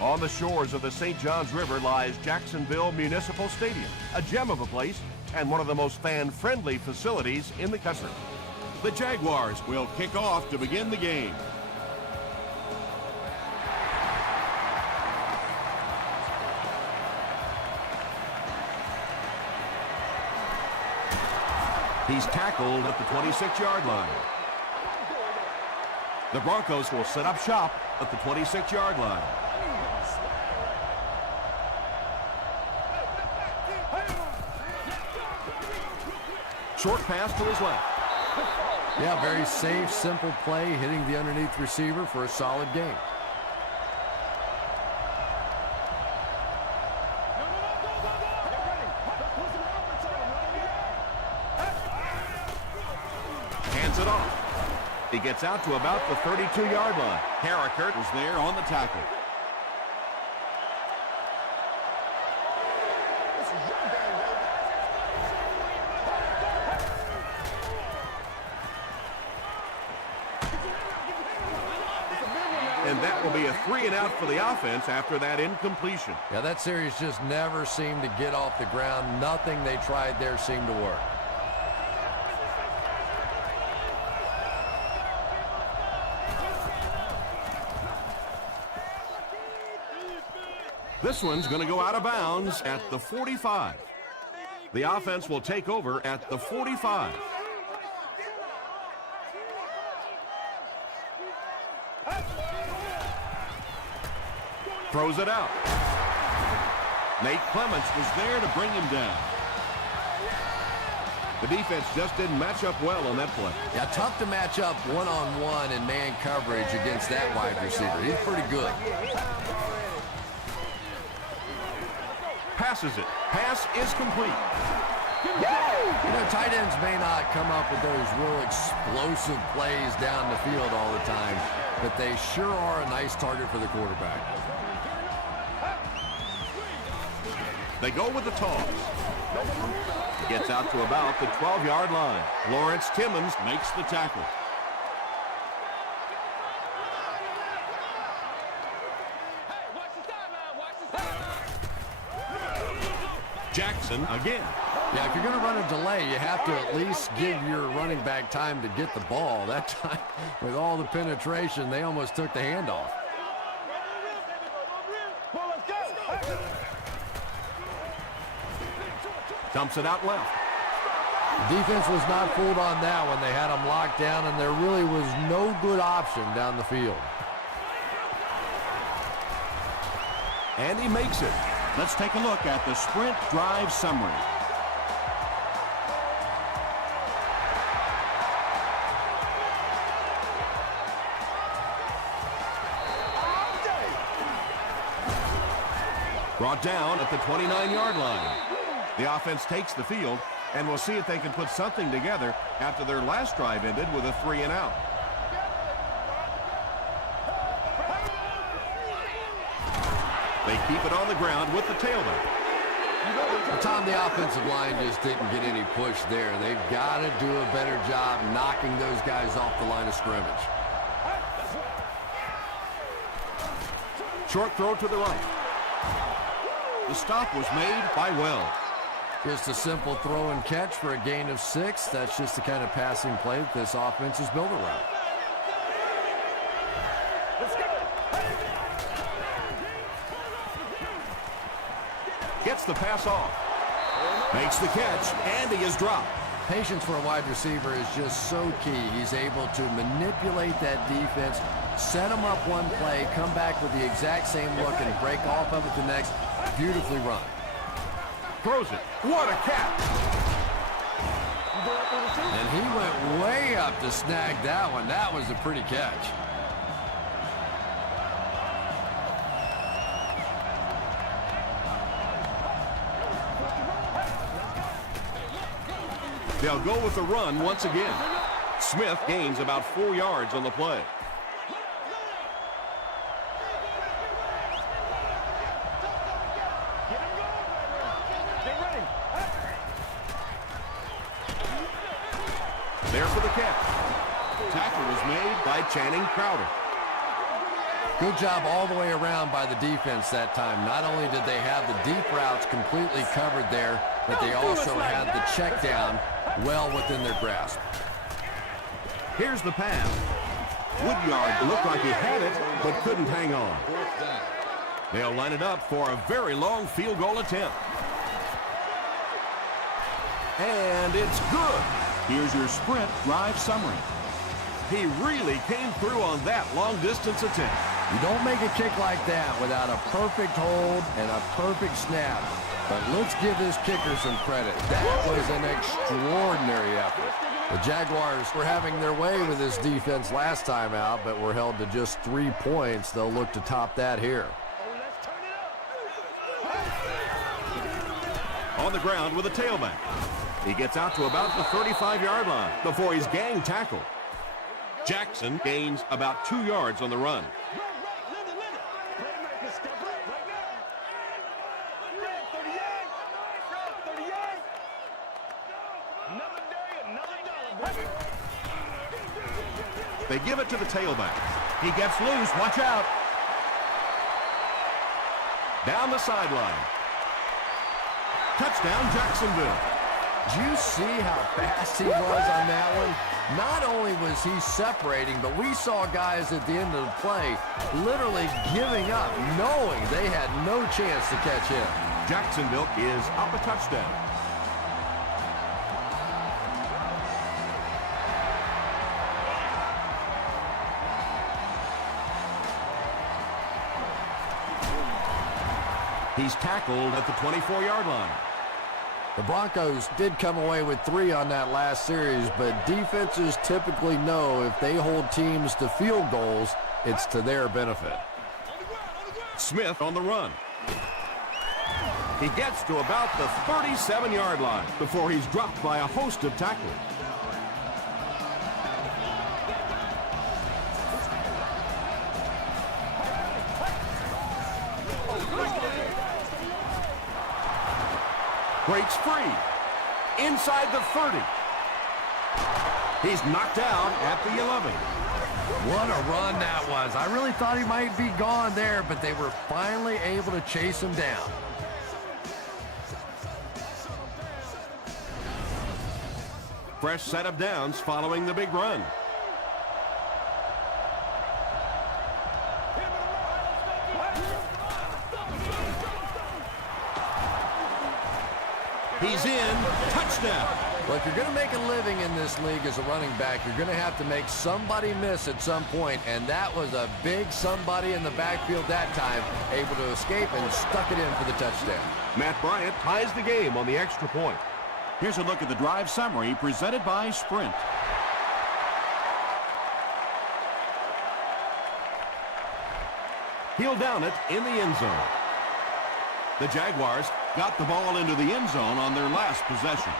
On the shores of the St. Johns River lies Jacksonville Municipal Stadium, a gem of a place and one of the most fan-friendly facilities in the country. The Jaguars will kick off to begin the game. He's tackled at the 26-yard line. The Broncos will set up shop at the 26-yard line. Short pass to his left. Yeah, very safe, simple play, hitting the underneath receiver for a solid gain. Hands it off. He gets out to about the 32-yard line. Harrikert was there on the tackle. And that will be a 3-and-out for the offense after that incompletion. Yeah, that series just never seemed to get off the ground. Nothing they tried there seemed to work. This one's going to go out of bounds at the 45. The offense will take over at the 45. Throws it out. Nate Clements was there to bring him down. The defense just didn't match up well on that play. Yeah, tough to match up one-on-one in man coverage against that wide receiver. He's pretty good. Passes it. Pass is complete. You know, tight ends may not come up with those real explosive plays down the field all the time, but they sure are a nice target for the quarterback. They go with the toss. Gets out to about the 12-yard line. Lawrence Timmons Makes the tackle. Jackson again. Yeah, if you're going to run a delay, you have to at least give your running back time to get the ball. That time, with all the penetration, they almost took the handoff. Dumps it out left. Defense was not fooled on that one. They had them locked down, and there really was no good option down the field. And he makes it. Let's take a look at the sprint drive summary. Brought down at the 29-yard line. The offense takes the field, and we'll see if they can put something together after their last drive ended with a 3-and-out. They keep it on the ground with the tailback. Well, Tom, the offensive line just didn't get any push there. They've got to do a better job knocking those guys off the line of scrimmage. Short throw to the right. The stop was made by Wells. Just a simple throw and catch for a gain of 6. That's just the kind of passing play that this offense is built around. Gets the pass off. Makes the catch, and he is dropped. Patience for a wide receiver is just so key. He's able to manipulate that defense, set them up one play, come back with the exact same look, and break off of it the next. Beautifully run. Throws it. What a catch! And he went way up to snag that one. That was a pretty catch. They'll go with the run once again. Smith gains about 4 yards on the play. There for the catch. Tackle was made by Channing Crowder. Good job all the way around by the defense that time. Not only did they have the deep routes completely covered there, but they also had the check down well within their grasp. Here's the pass. Woodyard looked like he had it, but couldn't hang on. They'll line it up for a very long field goal attempt. And it's good. Here's your sprint drive summary. He really came through on that long-distance attempt. You don't make a kick like that without a perfect hold and a perfect snap. But let's give this kicker some credit. That was an extraordinary effort. The Jaguars were having their way with this defense last time out, but were held to just 3 points. They'll look to top that here. On the ground with a tailback. He gets out to about the 35-yard line before he's gang tackled. Jackson gains about 2 yards on the run. They give it to the tailback. He gets loose. Watch out. Down the sideline. Touchdown, Jacksonville. Did you see how fast he was on that one? Not only was he separating, but we saw guys at the end of the play literally giving up, knowing they had no chance to catch him. Jacksonville is up a touchdown. He's tackled at the 24-yard line. The Broncos did come away with 3 on that last series, but defenses typically know if they hold teams to field goals, it's to their benefit. Smith on the run. He gets to about the 37-yard line before he's dropped by a host of tacklers. Breaks free. Inside the 30. He's knocked out at the 11. What a run that was. I really thought he might be gone there, but they were finally able to chase him down. Fresh set of downs following the big run. He's in. Touchdown. Well, if you're going to make a living in this league as a running back, you're going to have to make somebody miss at some point, and that was a big somebody in the backfield that time, able to escape and stuck it in for the touchdown. Matt Bryant ties the game on the extra point. Here's a look at the drive summary presented by Sprint. He'll down it in the end zone. The Jaguars got the ball into the end zone on their last possession.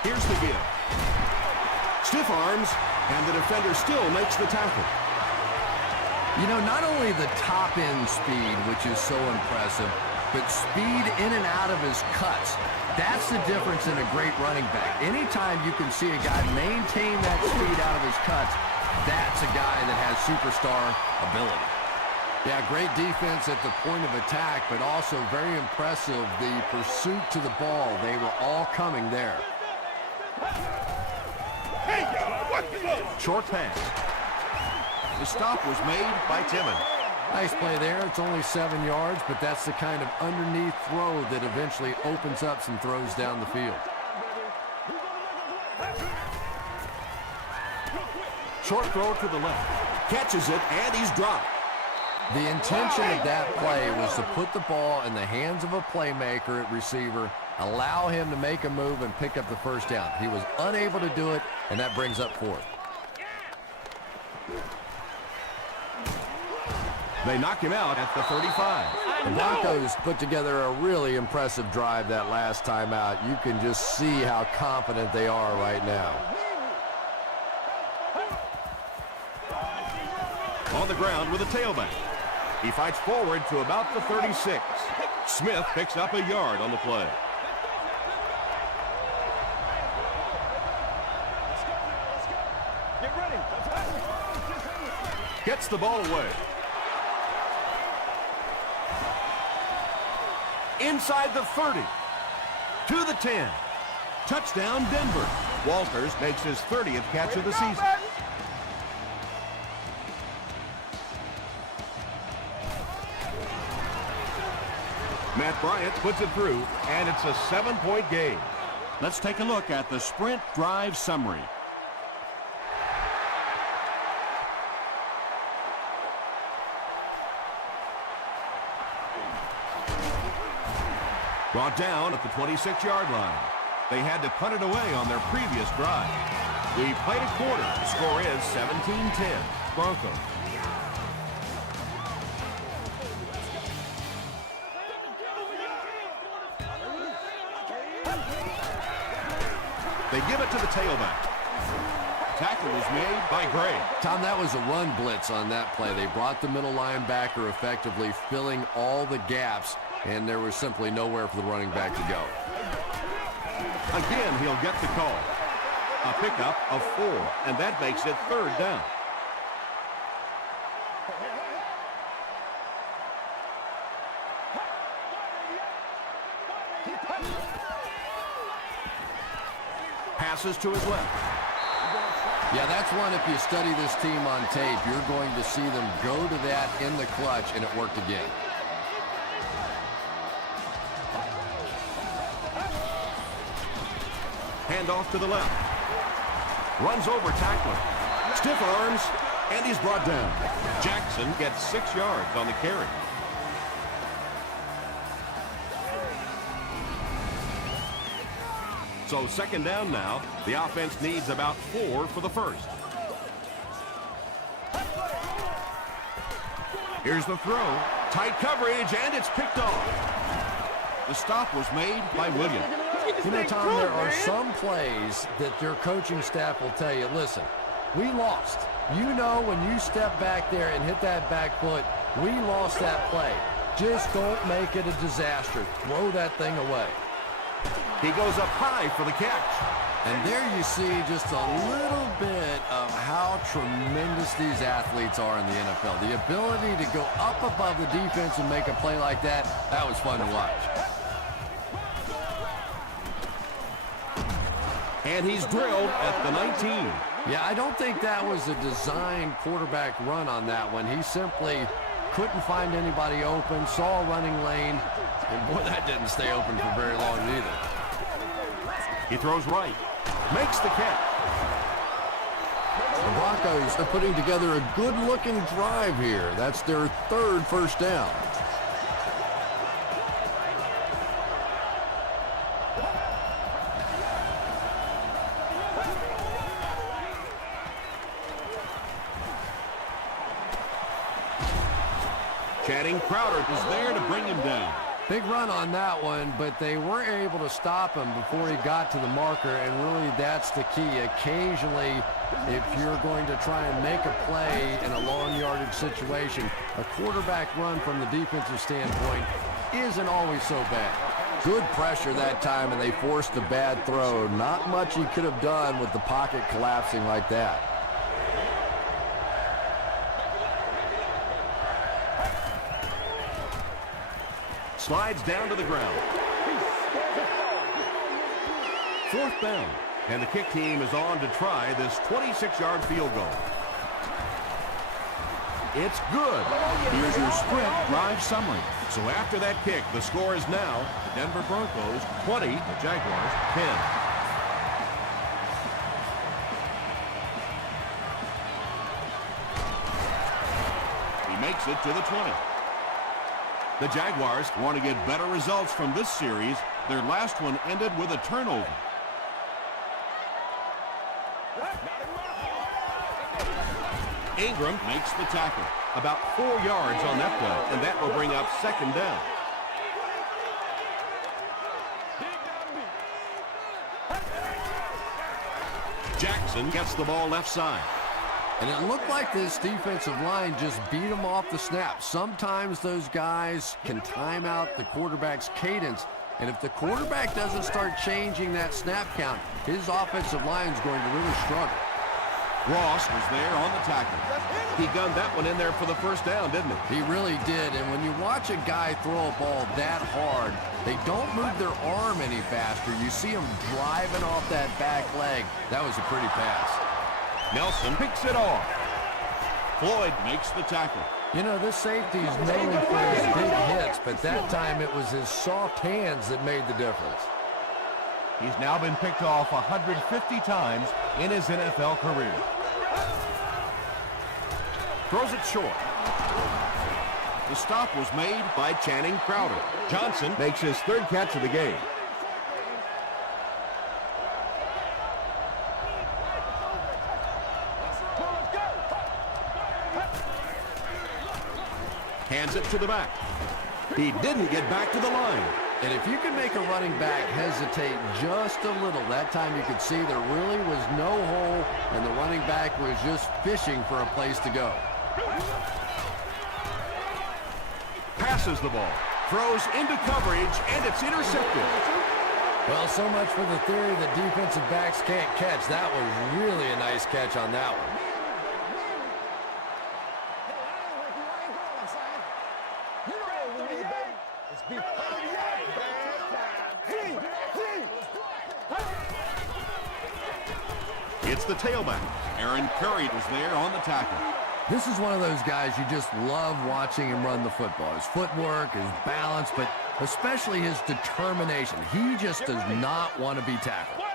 Here's the give. Stiff arms, and the defender still makes the tackle. You know, not only the top-end speed, which is so impressive, but speed in and out of his cuts. That's the difference in a great running back. Anytime you can see a guy maintain that speed out of his cuts, that's a guy that has superstar ability. Yeah, great defense at the point of attack, but also very impressive, the pursuit to the ball. They were all coming there. Short pass. The stop was made by Timmons. Nice play there. It's only 7 yards, but that's the kind of underneath throw that eventually opens up some throws down the field. Short throw to the left. Catches it, and he's dropped. The intention of that play was to put the ball in the hands of a playmaker at receiver, allow him to make a move and pick up the first down. He was unable to do it, and that brings up 4th. They knock him out at the 35. The Broncos put together a really impressive drive that last time out. You can just see how confident they are right now. On the ground with a tailback. He fights forward to about the 36. Smith picks up a yard on the play. gets the ball away. Inside the 30. To the 10. Touchdown, Denver. Walters makes his 30th catch of the season. Matt Bryant puts it through, and it's a 7-point game. Let's take a look at the sprint drive summary. Brought down at the 26-yard line. They had to punt it away on their previous drive. We played a quarter. The score is 17-10. Broncos. They give it to the tailback. Tackle was made by Gray. Tom, that was a run blitz on that play. They brought the middle linebacker effectively filling all the gaps, and there was simply nowhere for the running back to go. Again, he'll get the call. A pickup of 4, and that makes it 3rd down. Passes to his left. Yeah, that's one, if you study this team on tape, you're going to see them go to that in the clutch, and it worked again. Handoff to the left. Runs over tackler. Stiff arms, and he's brought down. Jackson gets 6 yards on the carry. So 2nd down now. The offense needs about 4 for the first. Here's the throw. Tight coverage, and it's picked off. The stop was made by Williams. You know, Tom, there are some plays that their coaching staff will tell you, listen, we lost. You know when you step back there and hit that back foot, we lost that play. Just don't make it a disaster. Throw that thing away. He goes up high for the catch. And there you see just a little bit of how tremendous these athletes are in the NFL. The ability to go up above the defense and make a play like that, that was fun to watch. And he's drilled at the 19. Yeah, I don't think that was a designed quarterback run on that one. He simply couldn't find anybody open, saw a running lane, and boy, that didn't stay open for very long either. He throws right, makes the catch. The Broncos are putting together a good-looking drive here. That's their 3rd first down. Channing Crowder is there to bring him down. Big run on that one, but they weren't able to stop him before he got to the marker, and really that's the key. Occasionally, if you're going to try and make a play in a long yardage situation, a quarterback run from the defensive standpoint isn't always so bad. Good pressure that time, and they forced a bad throw. Not much he could have done with the pocket collapsing like that. slides down to the ground. 4th down, and the kick team is on to try this 26-yard field goal. It's good. Here's your sprint drive summary. So after that kick, the score is now the Denver Broncos 20, the Jaguars 10. He makes it to the 20. The Jaguars Want to get better results from this series. Their last one ended with a turnover. Ingram Makes the tackle. about 4 yards on that play, and that will bring up 2nd down. Jackson gets the ball left side. And it looked like this defensive line just beat him off the snap. Sometimes those guys can time out the quarterback's cadence. And if the quarterback doesn't start changing that snap count, his offensive line is going to really struggle. Ross was there on the tackle. He gunned that one in there for the first down, didn't he? He really did, and when you watch a guy throw a ball that hard, they don't move their arm any faster. You see him driving off that back leg. That was a pretty pass. Nelson picks it off. Floyd makes the tackle. You know, this safety is known for his big hits, but that time it was his soft hands that made the difference. He's now been picked off 150 times in his NFL career. Throws it short. The stop was made By Channing Crowder. Johnson makes his third catch of the game. Hands it to the back. He didn't get back to the line. And if you can make a running back hesitate just a little, that time you could see there really was no hole, and the running back was just fishing for a place to go. Passes the ball. Throws into coverage, and it's intercepted. Well, so much for the theory that defensive backs can't catch. That was really a nice catch on that one. It's the tailback. Aaron Curry was there on the tackle. This is one of those guys you just love watching him run the football. His footwork, his balance, but especially his determination. He just does not want to be tackled.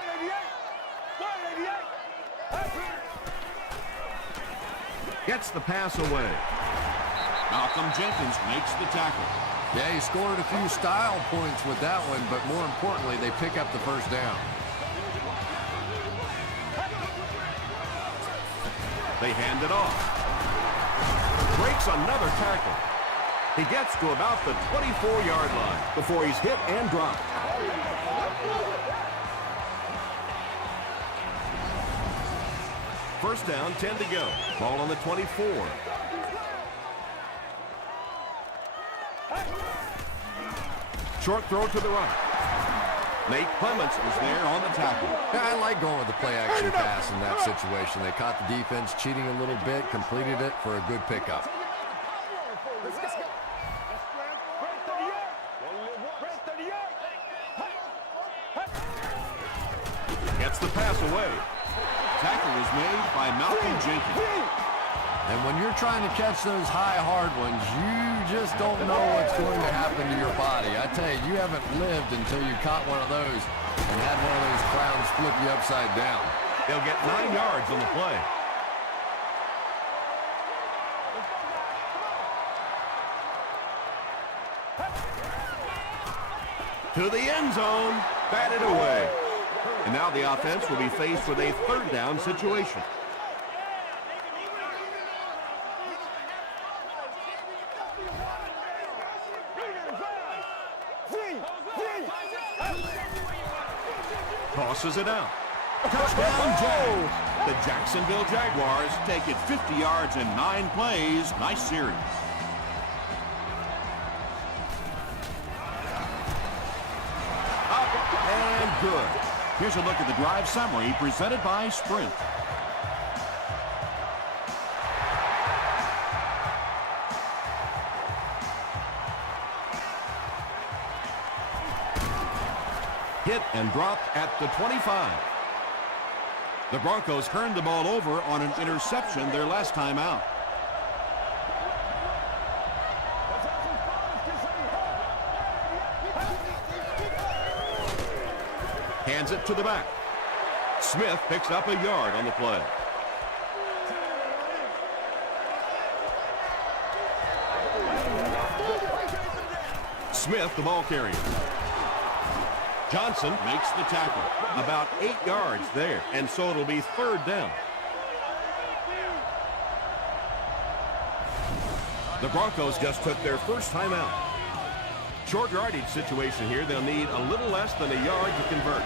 Gets the pass away. Malcolm Jenkins makes the tackle. Yeah, he scored a few style points with that one, but more importantly, they pick up the first down. They hand it off. Breaks another tackle. He gets to about the 24-yard line before he's hit and dropped. First down, 10 to go. Ball on the 24. Short throw to the right. Nate Clements was there on the tackle. Yeah, I like going with the play-action pass in that situation. They caught the defense cheating a little bit, completed it for a good pickup. Gets the pass away. Tackle was made by Malcolm Jenkins. And when you're trying to catch those high, hard ones, you just don't know what's going to happen to your body. I tell you, you haven't lived until you caught one of those and had one of those clowns flip you upside down. They'll get 9 yards on the play. To the end zone, batted away. And now the offense will be faced with a third down situation. Tosses it out. Touchdown, Jags. The Jacksonville Jaguars Take it 50 yards in 9 plays. Nice series. up and good. Here's a look at the drive summary presented by Sprint. Hit and dropped at the 25. The Broncos turned the ball over on an interception their last time out. Hands it to the back. Smith picks up a yard on the play. Smith, the ball carrier. Johnson Makes the tackle. about 8 yards there, and so it'll be third down. The Broncos just took their first time out. Short yardage situation here. They'll need a little less than a yard to convert.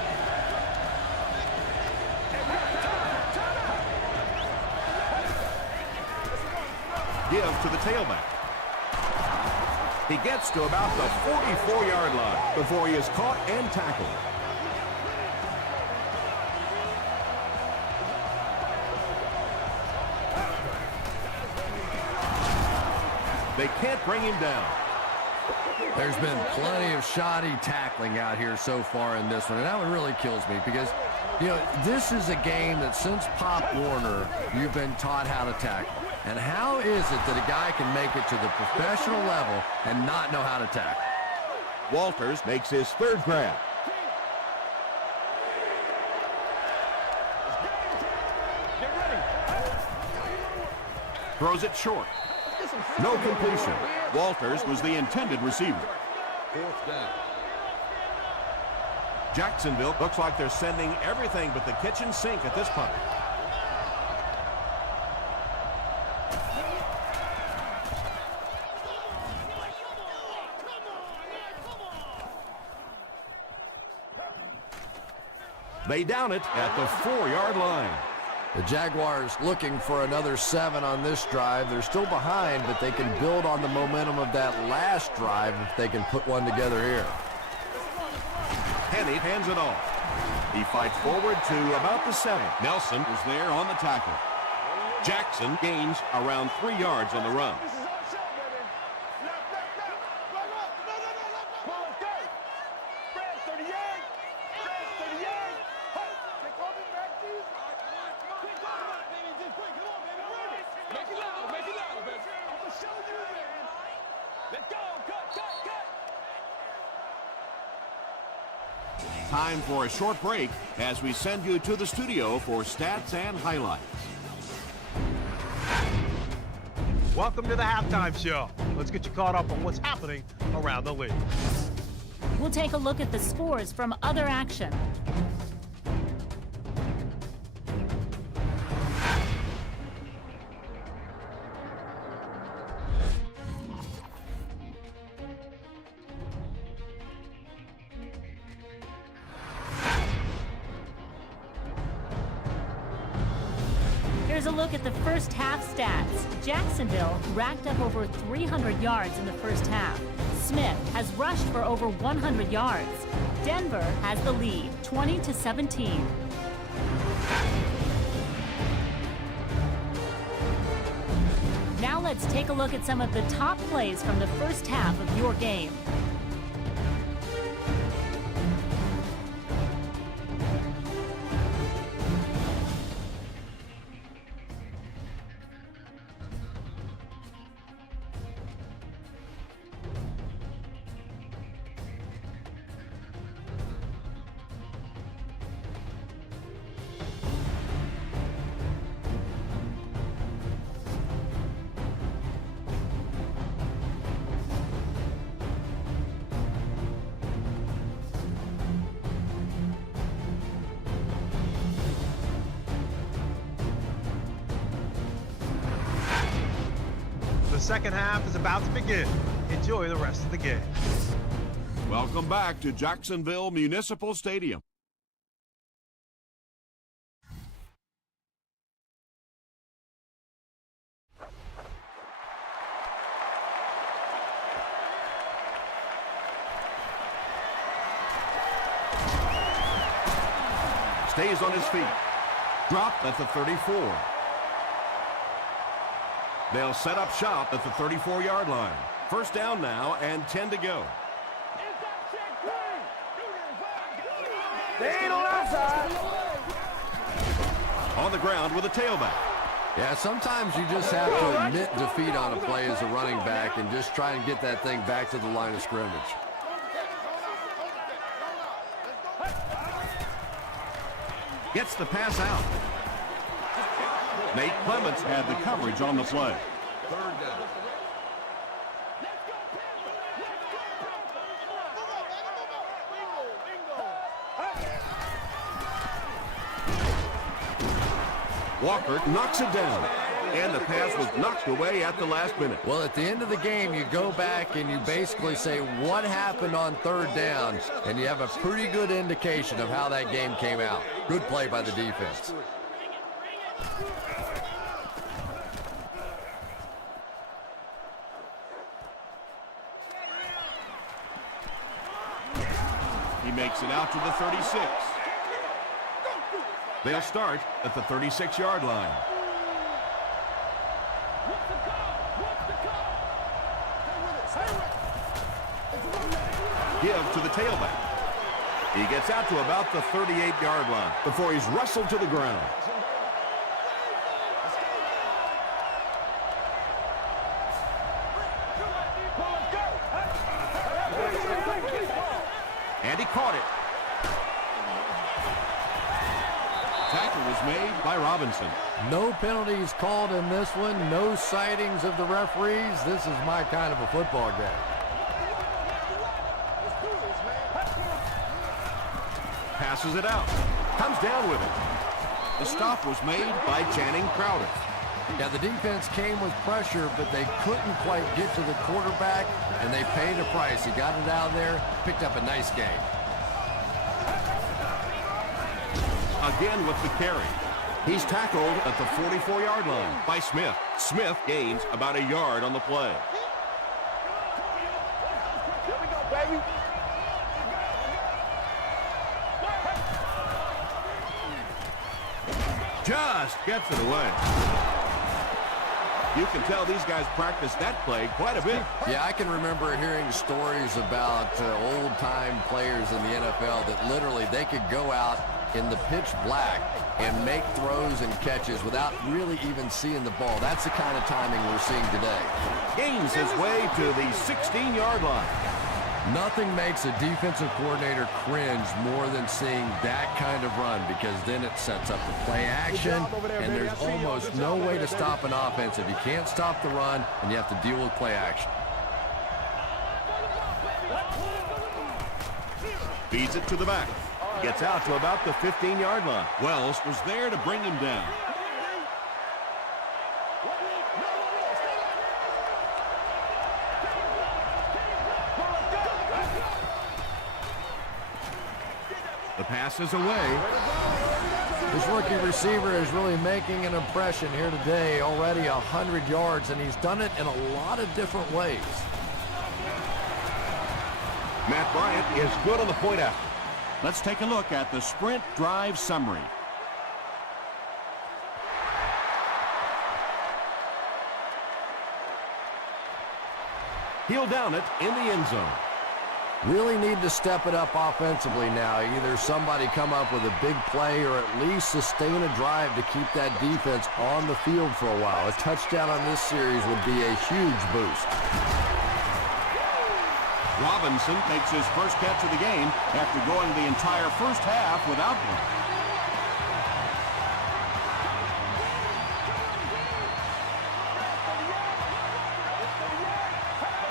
Give to the tailback. He gets to about the 44-yard line before he is caught and tackled. They can't bring him down. There's been plenty of shoddy tackling out here so far in this one, and that one really kills me because, you know, this is a game that since Pop Warner, you've been taught how to tackle. And how is it that a guy can make it to the professional level and not know how to tackle? Walters makes his third grab. Throws it short. No completion. Walters was the intended receiver. Fourth down. Jacksonville looks like they're sending everything but the kitchen sink at this punt. They down it at the 4-yard line. The Jaguars looking for another 7 on this drive. They're still behind, but they can build on the momentum of that last drive if they can put one together here. Henny hands it off. He fights forward to about the 7. Nelson is there on the tackle. Jackson gains around 3 yards on the run. Time for a short break as we send you to the studio for stats and highlights. Welcome to the halftime show. Let's get you caught up on what's happening around the league. We'll take a look at the scores from other action. Here's a look at the first half stats. Jacksonville racked up over 300 yards in the first half. Smith has rushed for over 100 yards. Denver has the lead, 20-17. Now let's take a look at some of the top plays from the first half of your game. The second half is about to begin. Enjoy the rest of the game. Welcome back to Jacksonville Municipal Stadium. Stays on his feet. Dropped at the 34. They'll set up shop at the 34-yard line. First down now and 10 to go. On the ground with a tailback. Yeah, sometimes you just have to admit defeat on a play as a running back and just try and get that thing back to the line of scrimmage. Gets the pass out. Nate Clements had the coverage on the play. Third down. Walker knocks it down, and the pass was knocked away at the last minute. Well, at the end of the game, you go back and you basically say what happened on third down, and you have a pretty good indication of how that game came out. Good play by the defense. He makes it out to the 36. They'll start at the 36-yard line. give to the tailback. He gets out to about the 38-yard line before he's wrestled to the ground. And he caught it. Tackle was made by Robinson. No penalties called in this one. No sightings of the referees. This is my kind of a football game. Passes it out. Comes down with it. The stop was made by Channing Crowder. Yeah, the defense came with pressure, but they couldn't quite get to the quarterback, and they paid a price. He got it out of there, picked up a nice game. Again with the carry. He's tackled at the 44-yard line by Smith. Smith gains about a yard on the play. Here we go, baby. Just gets it away. You can tell these guys practice that play quite a bit. Yeah, I can remember hearing stories about old-time players in the NFL that literally they could go out in the pitch black and make throws and catches without really even seeing the ball. That's the kind of timing we're seeing today. Gains his way to the 16-yard line. Nothing makes a defensive coordinator cringe more than seeing that kind of run, because then it sets up the play action, and there's almost no way to stop an offense if you can't stop the run and you have to deal with play action. Feeds it to the back. Gets out to about the 15-yard line. Wells was there to bring him down. The pass is away. This rookie receiver is really making an impression here today. Already 100 yards, and he's done it in a lot of different ways. Matt Bryant is good on the point after. Let's take a look at the sprint drive summary. He'll down it in the end zone. Really need to step it up offensively now. Either somebody come up with a big play or at least sustain a drive to keep that defense on the field for a while. A touchdown on this series would be a huge boost. Robinson takes his first catch of the game after going the entire first half without one.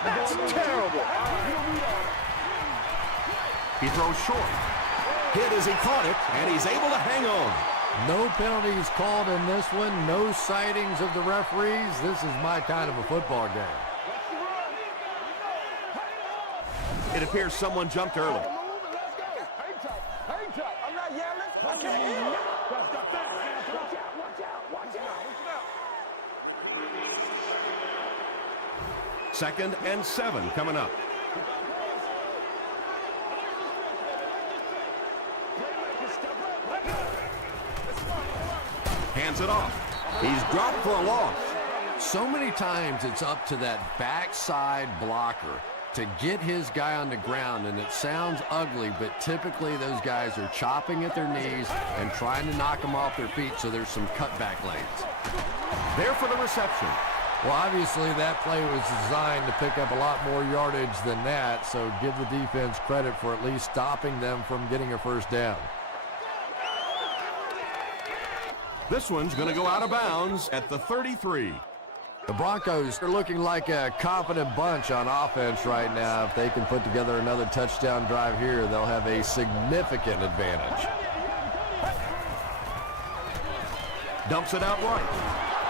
That's terrible. He throws short. Hit as he caught it, and he's able to hang on. No penalties called in this one. No sightings of the referees. This is my kind of a football game. It appears someone jumped early. Let's go. Hang tight. I'm not yelling. I can't hear you. Watch out. Second and 7 coming up. Hands it off. He's dropped for a loss. So many times it's up to that backside blocker to get his guy on the ground, and it sounds ugly, but typically those guys are chopping at their knees and trying to knock them off their feet, so there's some cutback lanes. There for the reception. Well, obviously that play was designed to pick up a lot more yardage than that, so give the defense credit for at least stopping them from getting a first down. This one's going to go out of bounds at the 33. The Broncos are looking like a confident bunch on offense right now. If they can put together another touchdown drive here, they'll have a significant advantage. Dumps it out right.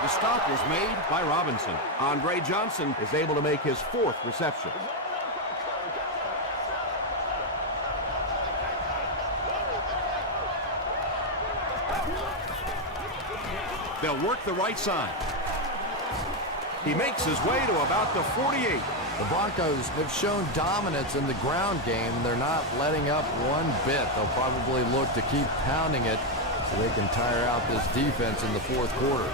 The stop was made by Robinson. Andre Johnson is able to make his 4th reception. They'll work the right side. He makes his way to about the 48. The Broncos have shown dominance in the ground game. They're not letting up one bit. They'll probably look to keep pounding it so they can tire out this defense in the 4th quarter.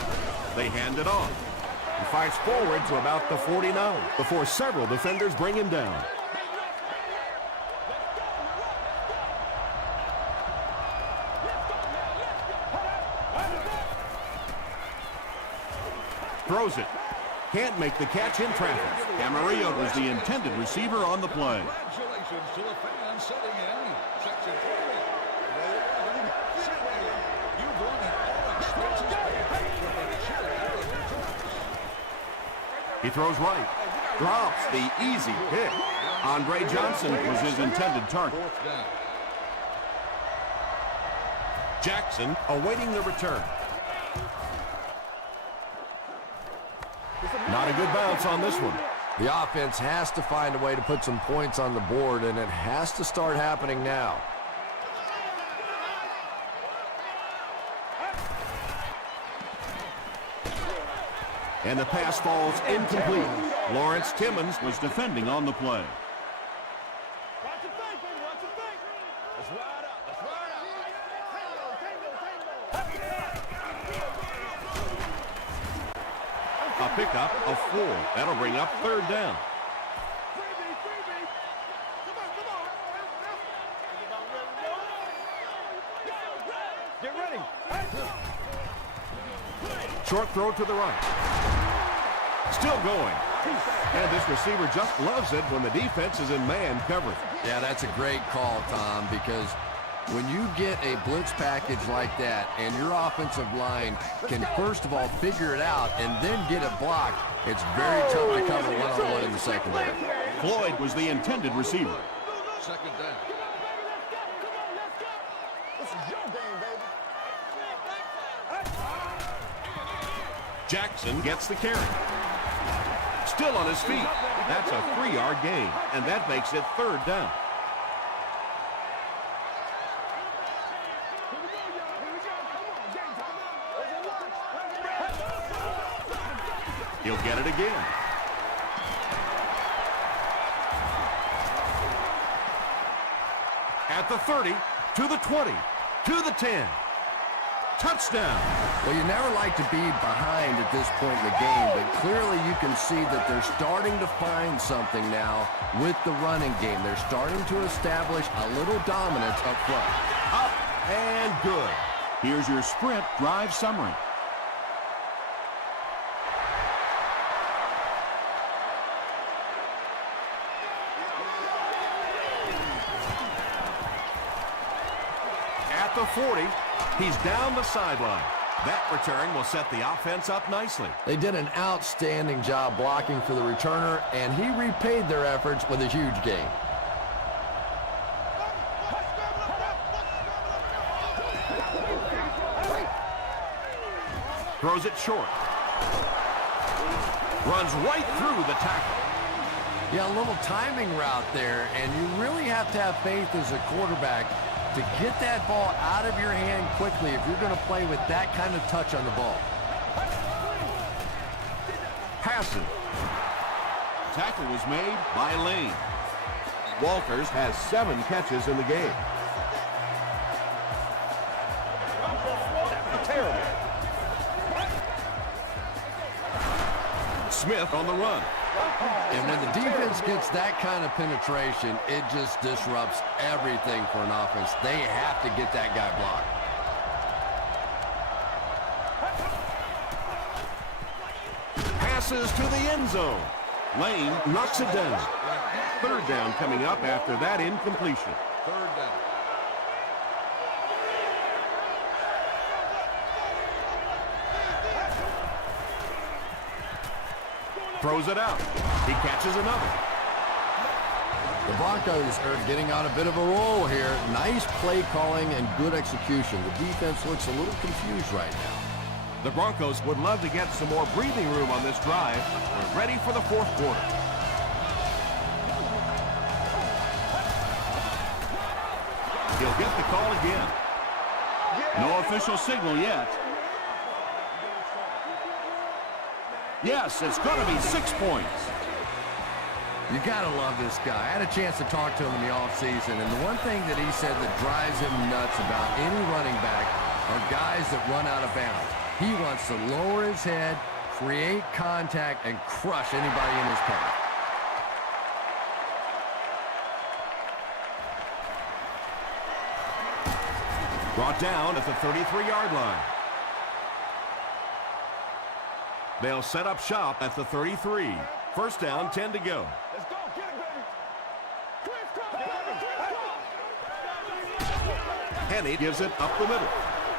They hand it off. He fires forward to about the 49 before several defenders bring him down. Throws it. Can't make the catch in traffic. Camarillo was the intended receiver on the play. Congratulations to the fans sitting in section 3. You've won an all-expenses paid with a cheerleader of your choice. He throws right. Drops the easy pick. Andre Johnson was his intended target. 4th down. Jackson awaiting the return. Not a good bounce on this one. The offense has to find a way to put some points on the board, and it has to start happening now. And the pass falls incomplete. Lawrence Timmons was defending on the play. Let's ride up. Let's ride up. A pickup of 4. That'll bring up 3rd down. Get ready. Short throw to the right. Still going. And this receiver just loves it when the defense is in man coverage. Yeah, that's a great call, Tom, because when you get a blitz package like that and your offensive line can first of all figure it out and then get it blocked, it's very tough to cover one-on-one in the secondary. Floyd was the intended receiver. 2nd down. This is your game, baby. Jackson gets the carry. Still on his feet. That's a 3-yard gain, and that makes it 3rd down. He'll get it again. At the 30, to the 20, to the 10. Touchdown. Well, you never like to be behind at this point in the game, but clearly you can see that they're starting to find something now with the running game. They're starting to establish a little dominance up front. Up and good. Here's your sprint drive summary. At the 40, he's down the sideline. That return will set the offense up nicely. They did an outstanding job blocking for the returner, and he repaid their efforts with a huge gain. Throws it short. Runs right through the tackle. Yeah, a little timing route there, and you really have to have faith as a quarterback to get that ball out of your hand quickly if you're going to play with that kind of touch on the ball. Passes. Tackle was made by Lane. Walters has 7 catches in the game. Terrible. Smith on the run. And when the defense gets that kind of penetration, it just disrupts everything for an offense. They have to get that guy blocked. Passes to the end zone. Lane Knocks it down. 3rd down coming up after that incompletion. 3rd down. Throws it out. He catches another. The Broncos are getting on a bit of a roll here. Nice play calling and good execution. The defense looks a little confused right now. The Broncos would love to get some more breathing room on this drive. We're ready for the 4th quarter. He'll get the call again. No official signal yet. Yes, it's going to be 6 points. You got to love this guy. I had a chance to talk to him in the offseason, and the one thing that he said that drives him nuts about any running back are guys that run out of bounds. He wants to lower his head, create contact, and crush anybody in his path. Brought down at the 33-yard line. They'll set up shop at the 33. First down, 10 to go. Let's go. Get it, baby. Crisscross. Henny gives it up the middle.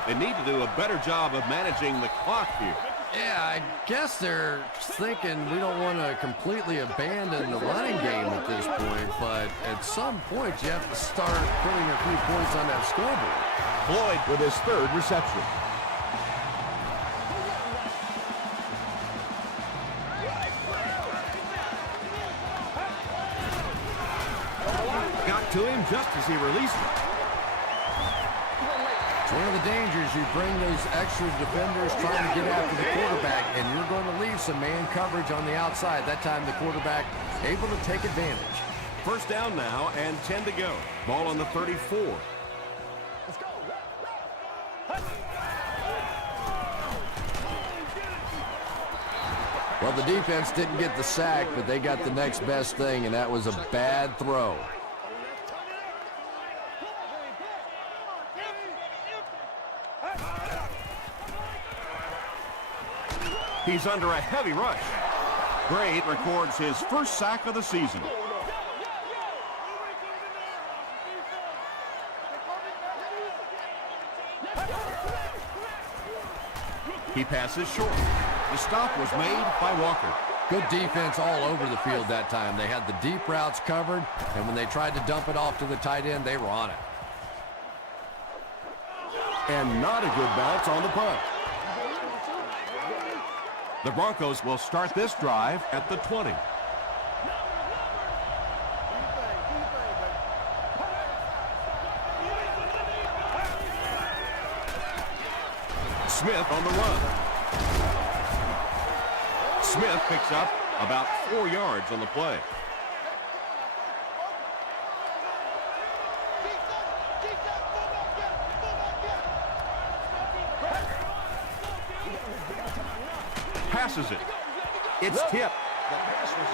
They need to do a better job of managing the clock here. Yeah, I guess they're thinking we don't want to completely abandon the running game at this point, but at some point you have to start putting a few points on that scoreboard. Floyd with his third reception. Got to him just as he released it. It's one of the dangers. You bring those extra defenders trying to get after the quarterback, and you're going to leave some man coverage on the outside. That time the quarterback able to take advantage. First down now and 10 to go. Ball on the 34. Let's go. Well, the defense didn't get the sack, but they got the next best thing, and that was a bad throw. He's under a heavy rush. Grade records his first sack of the season. He passes short. The stop was made by Walker. Good defense all over the field that time. They had the deep routes covered, and when they tried to dump it off to the tight end, they were on it. And not a good bounce on the punt. The Broncos will start this drive at the 20. Smith on the run. Smith picks up about 4 yards on the play. Passes it. It's tipped.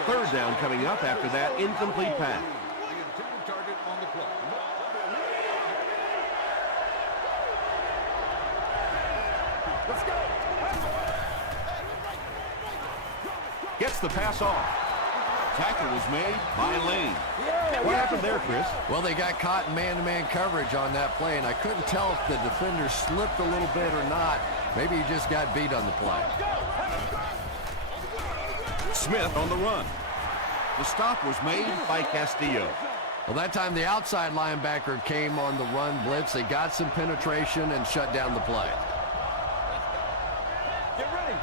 Third down coming up after that incomplete pass. The intended target on the play. Let's go. Gets the pass off. Tackle was made by Lane. What happened there, Chris? Well, they got caught in man-to-man coverage on that play, and I couldn't tell if the defender slipped a little bit or not. Maybe he just got beat on the play. Smith on the run. The stop was made by Castillo. Well, that time the outside linebacker came on the run blitz. They got some penetration and shut down the play. Get ready.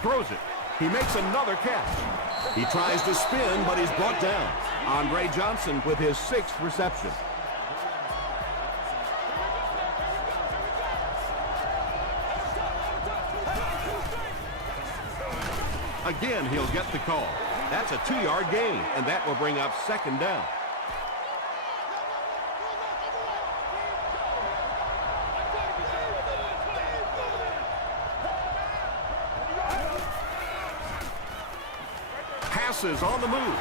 Throws it. He makes another catch. He tries to spin, but he's brought down. Andre Johnson with his sixth reception. Again, he'll get the call. That's a 2-yard gain, and that will bring up second down. Passes on the move.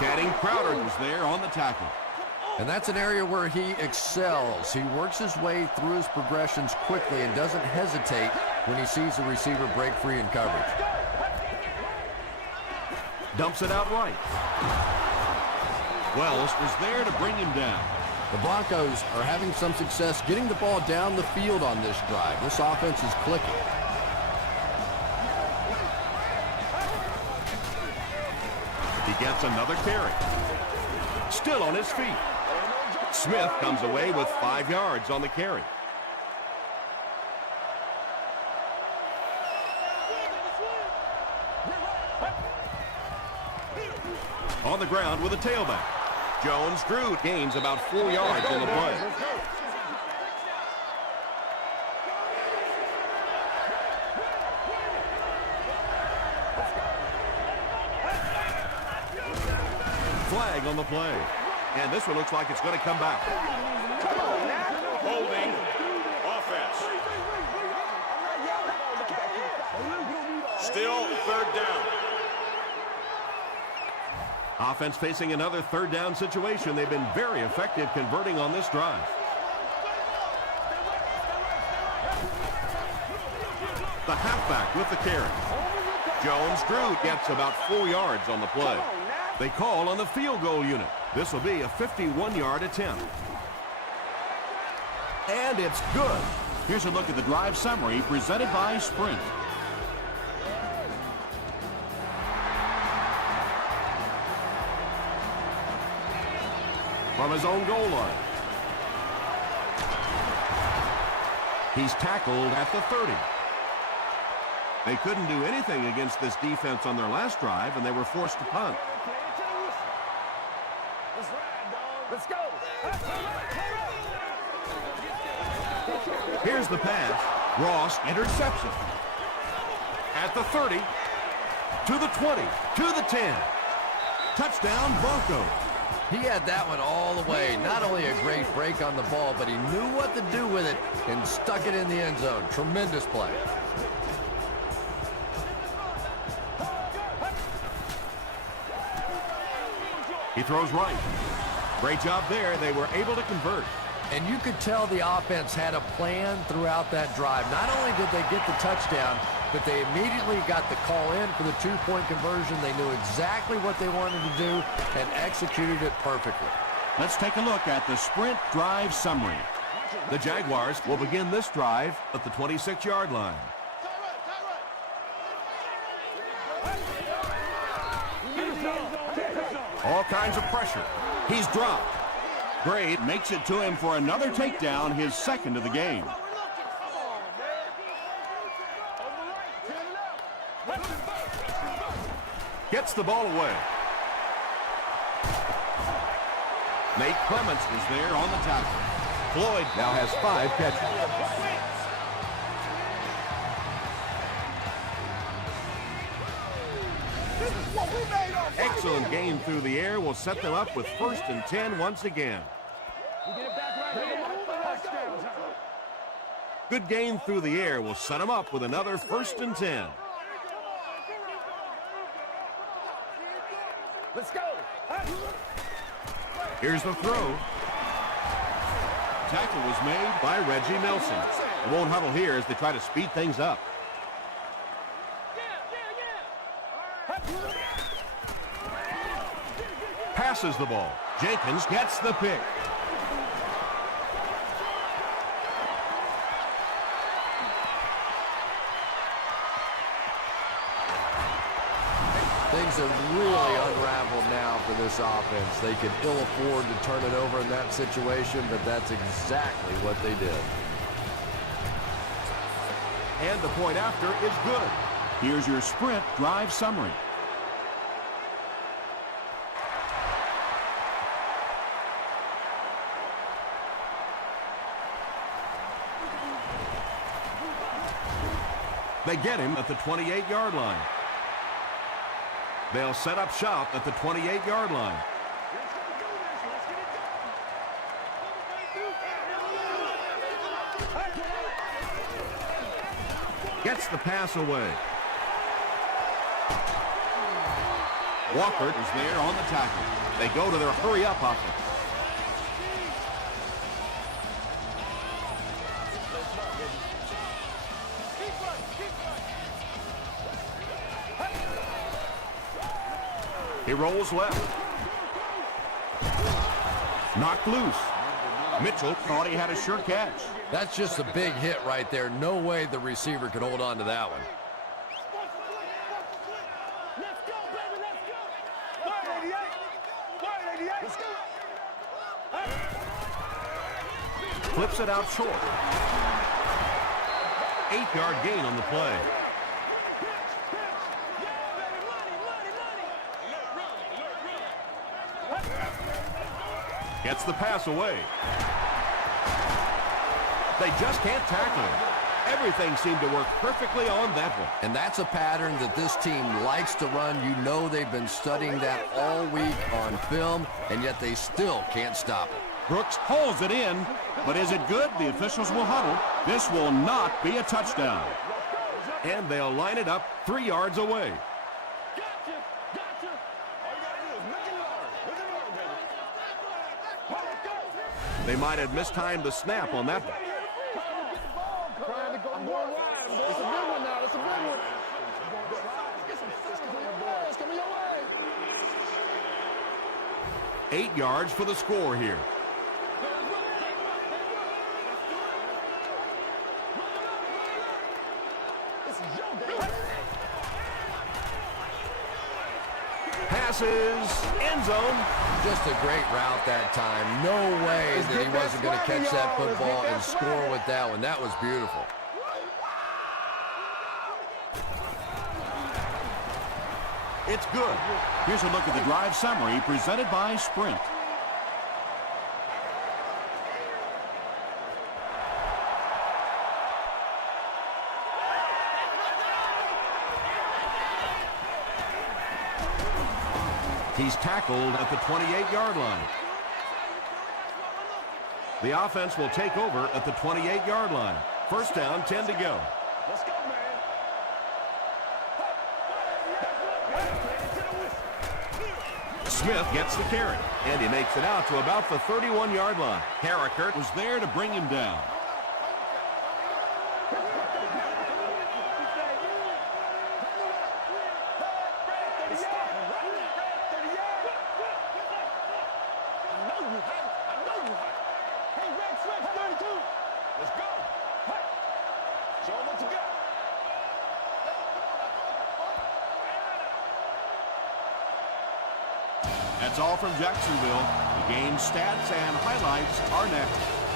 Channing Crowder was there on the tackle. And that's an area where he excels. He works his way through his progressions quickly and doesn't hesitate when he sees the receiver break free in coverage. Dumps it out right. Wells was there to bring him down. The Broncos are having some success getting the ball down the field on this drive. This offense is clicking. He gets another carry. Still on his feet. Smith comes away with 5 yards on the carry. On the ground with a tailback. Jones Drew gains about 4 yards on the play. Flag on the play. And this one looks like it's going to come back. Holding offense. Still third down. Offense facing another third down situation. They've been very effective converting on this drive. The halfback with the carry. Jones-Drew gets about 4 yards on the play. They call on the field goal unit. This will be a 51-yard attempt. And it's good. Here's a look at the drive summary presented by Sprint. From his own goal line. He's tackled at the 30. They couldn't do anything against this defense on their last drive, and they were forced to punt. Let's go. Here's the pass. Ross intercepts it. At the 30, to the 20, to the 10. Touchdown, Broncos. He had that one all the way. Not only a great break on the ball, but he knew what to do with it and stuck it in the end zone. Tremendous play. He throws right. Great job there. They were able to convert. And you could tell the offense had a plan throughout that drive. Not only did they get the touchdown, but they immediately got the call in for the two-point conversion. They knew exactly what they wanted to do and executed it perfectly. Let's take a look at the Sprint drive summary. The Jaguars will begin this drive at the 26-yard line. All kinds of pressure. He's dropped. Grade makes it to him for another takedown, his second of the game. Gets the ball away. Nate Clements is there on the tackle. Floyd now has 5 catches. Excellent game through the air will set them up with 1st and 10 once again. Good game through the air will set them up with another 1st and 10. Let's go. Here's the throw. Tackle was made By Reggie Nelson. They won't huddle here as they try to speed things up. Passes the ball. Jenkins gets the pick. Things have really unraveled now for this offense. They could ill afford to turn it over in that situation, but that's exactly what they did. And the point after is good. Here's your Sprint drive summary. They get him at the 28-yard line. They'll set up shop at the 28-yard line. Gets the pass away. Walker is there on the tackle. They go to their hurry-up offense. He rolls left. Knocked loose. Mitchell thought he had a sure catch. That's just a big hit right there. No way the receiver could hold on to that one. Let's go, baby, let's go. Flips it out short. 8-yard gain on the play. Gets the pass away. They just can't tackle him. Everything seemed to work perfectly on that one. And that's a pattern that this team likes to run. You know they've been studying that all week on film, and yet they still can't stop it. Brooks pulls it in, but is it good? The officials will huddle. This will not be a touchdown. And they'll line it up 3 yards away. They might have mistimed the snap on that one. I'm going wide. It's a big one now. It's a big one. Get some physical in your boy. It's coming your way. 8 yards for the score here. Passes, end zone. Just a great route that time. No way that he wasn't going to catch that football and score with that one. That was beautiful. It's good. Here's a look at the drive summary presented by Sprint. He's tackled at the 28-yard line. The offense will take over at the 28-yard line. First down, 10 to go. Let's go, man. Smith gets the carry, and he makes it out to about the 31-yard line. Harrikert was there to bring him down. That's all from Jacksonville. The game stats and highlights are next.